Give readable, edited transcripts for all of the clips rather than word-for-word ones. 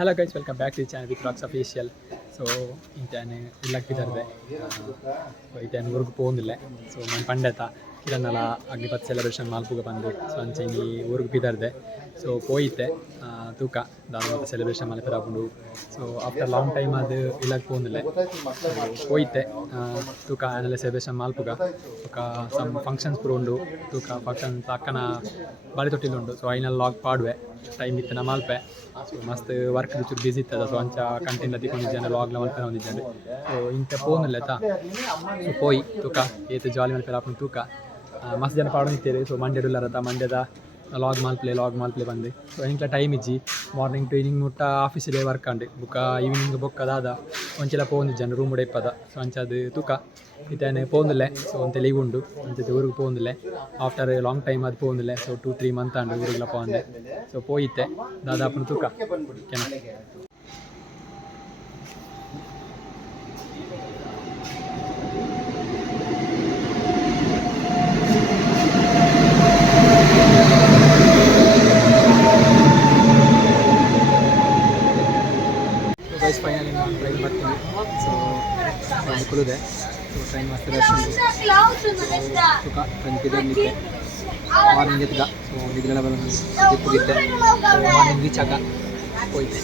Hello guys, welcome back to the channel with Rocks Official. So intane illak bidarde. So intane urugu pondille. So man pandeta kiranala agnipath celebration malpuga bande. So ancheni urugu bidarde. So poite tuka danu celebration malpera bundu. So after long time adu illak pondille. So poite tuka anale celebration malpuga. Oka some functions prondu tuka function takkana bali tottilundu. So ainal log paduve time ittana malpe. So ಮಸ್ತ್ work ಚೂರು ಬಿಸಿ ಇರ್ತದೆ so ಅಂಚ content ತಿಕ್ಕೊಂಡಿದ್ದೇನೆ ಲಾಗ್ಲ ಮಲ್ಪೆನ ಹೊಂದಿದ್ದೇನೆ so ಇಂಥ phone ಆಯ್ತಾ so ಪೋಯಿ ತೂಕ ಏತು ಜಾಲಿ ಮಲ್ಪೆರ ಆಪುನ ತೂಕ ಮಸ್ತ್ ಜನ ಪಾಡು ನಿಂತೇರಿ ಸೊ ಮಂಡ್ಯ ಡುಲ್ಲರತ್ತ ಮಂಡ್ಯದ ಲಾಗ್ ಮಾಲ್ಪ್ಲೆ ಬಂದು ಸೊ ಇಂಥ ಟೈಮ್ ಇಜ್ಜಿ ಮಾರ್ನಿಂಗ್ ಟು ಈವ್ನಿಂಗ್ ಮುಟ್ಟ ಆಫೀಸಿಗೆ ವರ್ಕ್ ಅಂಡು ಬುಕ್ಕ ಈವ್ನಿಂಗ್ ಬೊಕ್ಕದಾದ ಒಂಚೆಲ್ಲ ಪೋಂದಿದ್ದೇನೆ ರೂಮ್ ಉಡೈಪದ ಸೊ ಅಂಚದು ತೂಕ ಇತ್ತೇನೆ ಪೋಂದಿಲ್ಲೆ ಸೊ ಅಂತ ಲೀವ್ ಉಂಡು ಅಂಚದು ಊರಿಗೆ ಪೋಂದಿಲ್ಲೆ ಆಫ್ಟರ್ ಲಾಂಗ್ ಟೈಮ್ ಅದು ಪೋಂದಿಲ್ಲೆ ಸೊ 2-3 ಮಂತ್ ಅಂಡು ಊರಿಗೆಲ್ಲ ಪೋಂದೆ ಸೊ ಪೋಯಿತ್ತೆ ದಾದಾಪುನ ತೂಕ ಓಕೆನಾ. ಫೈನಲಿ ನಾನು ಟ್ರೈನ್ ಬರ್ತೀನಿ ಸೊ ಕುಳಿದೆ ಸೊ ಟ್ರೈನ್ ಮಸ್ತ್ ರಶ್ ಸುಖ ಫ್ರೆಂಡ್ಗೆ ಮಾರ್ನಿಂಗ್ ಎದ್ಗ ಸೊ ನಿದ್ರೆಲ್ಲ ಬಂದು ಹೋಗಿದ್ದೆ ಮಾರ್ನಿಂಗ್ ರೀಚ್ ಆಗ ಹೋಯ್ತೆ.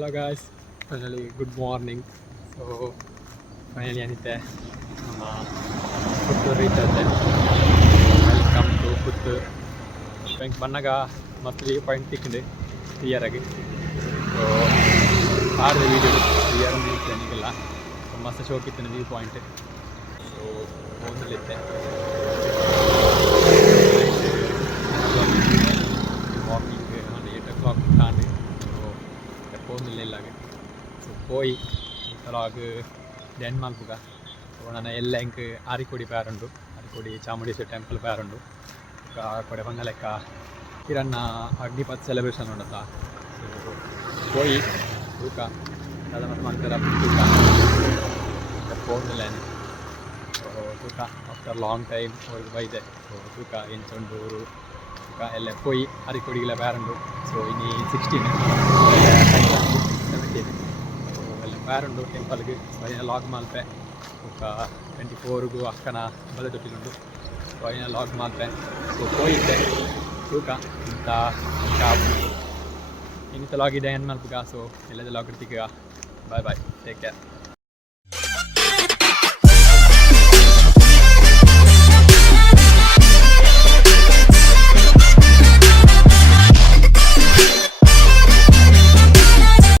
Hello guys, finally good morning. So finally anite nama Puttur reach ಆದೆ. Welcome to Puttur. bannaga ಮತ್ತು view point tiknd clear ಆಗಿ ಸೊ ಆರ್ದ ವಿಡಿಯೋ ಕ್ಲಿಯರ್ ಅಂತ ಏನಿಲ್ಲ ಮಸ್ತ್ ಶೋಕ್ ಇತ್ತು ವ್ಯೂ ಪಾಯಿಂಟ್ ಸೊ ಹೋಗಲಿದ್ದೆ ವಾಕಿಂಗ್ ಒಂದು 8 o'clock ತಾಂಡು പോകുന്നില്ല ഇല്ലാതെ സോ പോയി തലാഗ് ഡെൻമാർക്കുക ಸೊ ನಾನು ಎಲ್ಲ ಇಂಕ್ ಆರಿಕೋಡಿ ಪ್ಯಾರುಂಡು ಆರಿಕೋಡಿ ಚಾಮುಂಡೇಶ್ವರಿ ಟೆಂಪಲ್ ಪ್ಯಾರುಂಡು ಕೊಡೆ ಬಂಗ ಲೆಕ್ಕ ಕಿರಣ್ಣ ಅಗ್ನಿಪಥ್ ಸೆಲೆಬ್ರೇಷನ್ ಉಂಡತ್ತ ಸೊ ಪೋಯಿ ತೂಕ ಅದ ಮತ್ತು ಮಂತರ ತೂಕ പോകുന്നിಲ್ಲ ಸೊ ತೂಕ ಆಫ್ಟರ್ ಲಾಂಗ್ ಟೈಮ್ ಅವ್ರಿಗೆ ಬೈದೆ ಸೊ ತೂಕ ಎಂಚುಂಡು ಊರು ತೂಕ ಎಲ್ಲ ಪೋಯಿ ಆರಿಕೋಡಿಗೆಲ್ಲ ಪ್ಯಾರುಂಡು ಸೊ ಇನ್ನು 16 17 ಸೊ ಎಲ್ಲ ಪ್ಯಾರುಂಡು ಟೆಂಪಲ್ಗೆ ಲಾಗ್ ಮಾಲ್ಪೆ ఒక 24ಗೂ ಅಕ್ಕನ ಬಲೆ ತೊಟ್ಟಿಲುಂಡು. ಸೊ ಐನ ಲಾಗ್ ಮಾಡ್ತೆ. ಸೊ ಪೋಯಿದ್ದೆ ತೂಕ ಇಂಥ ಇನ್ನಿತ ಲಾಗ್ ಇದೆ ಏನು ಮಲ್ಪುಗ. ಸೊ ಎಲ್ಲದ ಲಾಗ್ ಇರ್ತಿಗ. ಬಾಯ್ ಬಾಯ್, ಟೇಕ್ ಕೇರ್.